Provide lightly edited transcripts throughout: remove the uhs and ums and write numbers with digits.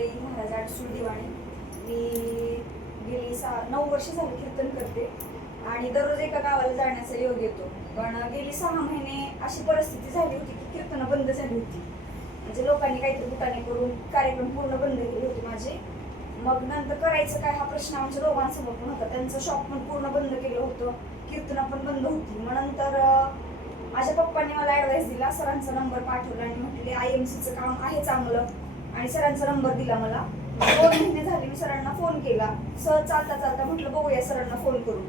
अहिल्याबाई महाराज आडसूळ दिवाणी. मी गेली 9 वर्ष झाली कीर्तन करते आणि दररोज एका गावाला जाण्याचा योग येतो. पण गेली 6 महिने अशी परिस्थिती झाली होती की कीर्तनं बंद झाली होती. म्हणजे लोकांनी काहीतरी बुटाने करून कार्यक्रम पूर्ण बंद केले होते माझे. मग नंतर करायचं काय हा प्रश्न आमच्या दोघांसमोर पण होता. त्यांचं शॉप पण पूर्ण बंद केलं होतं, कीर्तनं पण बंद होती. मग नंतर माझ्या पप्पांनी मला ॲडवाईस दिला, सरांचा नंबर पाठवला आणि म्हटले IMCचं काम आहे चांगलं, आणि सरांचा नंबर दिला मला. 2 महिने झाले मी सरांना फोन केला. सर चालता चालता म्हटलं बघूया सरांना फोन करून.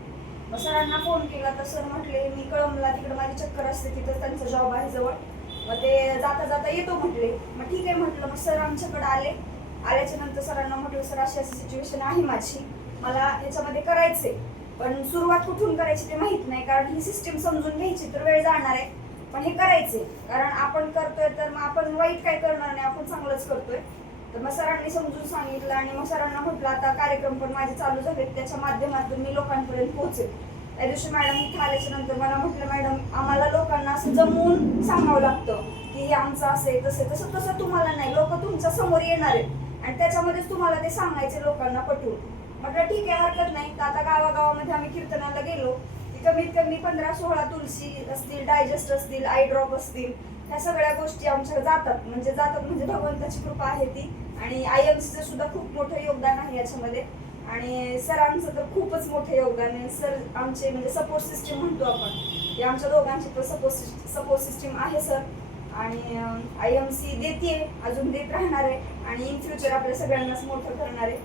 मग सरांना फोन केला तर सर म्हटले मी कळमला, तिकडे माझी चक्कर असते, तिथं त्यांचा जॉब आहे जवळ, मग ते जाता जाता येतो म्हटले. मग ठीक आहे म्हटलं. मग सर आमच्याकडे आले. आल्याच्या नंतर सरांना म्हटलं सर अशी अशी सिच्युएशन आहे माझी, मला ह्याच्यामध्ये करायचंय, पण सुरुवात कुठून करायची ते माहित नाही, कारण ही सिस्टीम समजून घ्यायची तर वेळ जाणार आहे, पण हे करायचंय कारण आपण करतोय तर मग आपण वाईट काय करणार नाही, आपण चांगलंच करतोय. तर मग सरांनी समजून सांगितलं आणि मग सरांना म्हटलं आता कार्यक्रम पण माझे चालू झालेत, त्याच्या माध्यमातून मी लोकांपर्यंत पोहोचेल. त्या दिवशी मॅडम इथं आल्याच्या नंतर मला म्हटलं मॅडम आम्हाला लोकांना असं जमवून सांगावं लागतं की हे आमचं असं तसं तसं तसं तुम्हाला नाही, लोक तुमच्या समोर येणार आहेत आणि त्याच्यामध्येच तुम्हाला ते सांगायचे लोकांना पटवून. म्हटलं ठीक आहे हरकत नाही. तर आता गावागावामध्ये आम्ही कीर्तनाला गेलो की कमीत कमी 15-16 तुलसी असतील, डायजेस्ट असतील, आय ड्रॉप असतील, ह्या सगळ्या गोष्टी आमच्याकडे जातात म्हणजे भगवंताची कृपा आहे ती. आणि IMCचं सुद्धा खूप मोठं योगदान आहे याच्यामध्ये आणि सरांचं तर खूपच मोठं योगदान आहे. सर आमचे म्हणजे सपोर्ट सिस्टीम म्हणतो आपण, की आमच्या दोघांची तर सपोर्ट सिस्टीम आहे सर. आणि IMC देते, अजून देत राहणार आहे आणि इन फ्युचर आपल्या सगळ्यांनाच मोठं करणार आहे.